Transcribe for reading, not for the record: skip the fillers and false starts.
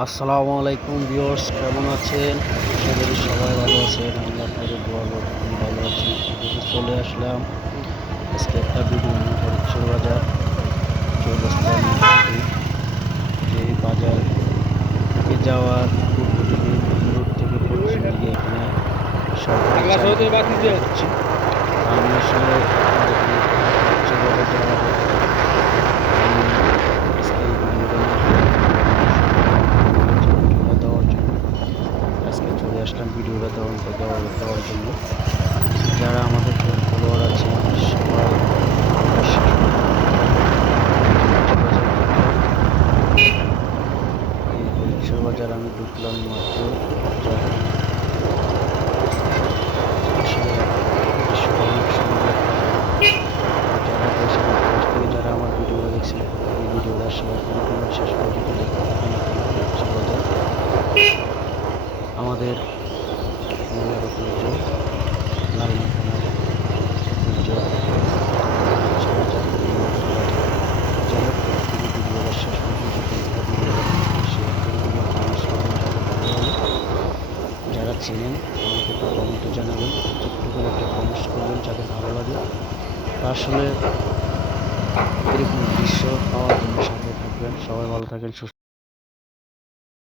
আসসালামু আলাইকুম ভিউয়ার্স, কেমন আছেন? আশা করি সবাই ভালো আছেন। আমি আপনাদের দোয়া করতেছি ভালো আছি। চলে আসলাম আজকে একটা ভিডিও নিয়ে ফরিদপুর বাজার চৌরাস্তা নিয়ে। যে বাজার থেকে যাওয়ার পূর্ব দিকে মেইন রোড থেকে পশ্চিম দিকে এখানে সরকারি চারিদিক হচ্ছে। আমি আসলে আপনাদের নিয়ে ফরিদপুর বাজার যাওয়ার আমি আজকে এই ভিডিওটা ভিডিওটা দেওয়ার জন্য আজকে চলে আসলাম ভিডিওটা দেওয়ার জন্য। যারা আমাদের ফলোয়ার আছে সবাই এই ফরিদপুর বাজার আমি ঢুকলাম মাত্র। আসলে দৃশ্যটা অনেক সুন্দর। যারা দেশ এবং প্রবাস থেকে যারা আমার ভিডিওটা দেখছেন এই ভিডিওটা শেয়ার করে দিন, শেষ পর্যন্ত দেখতে থাকেন। ফরিদপুর বাজার আমাদের মনের ঐতিহ্য, লালন থানার ঐতিহ্য যাই হোক, প্রত্যেকে ভিডিওটা শেষ পর্যন্ত দেখতে ভিডিওটা শেয়ার করে দিবেন, কমেন্টস করবেন যাতে ভালো লাগে। যারা চেনেন আমাকে একটু কমেন্টে জানাবেন, ছোট্ট করে একটা কমেন্টস করবেন যাতে ভালো লাগে। আসলে এরকম দৃশ্য পাওয়ার জন্য সাথে থাকবেন। সবাই ভালো থাকেন, সুস্থ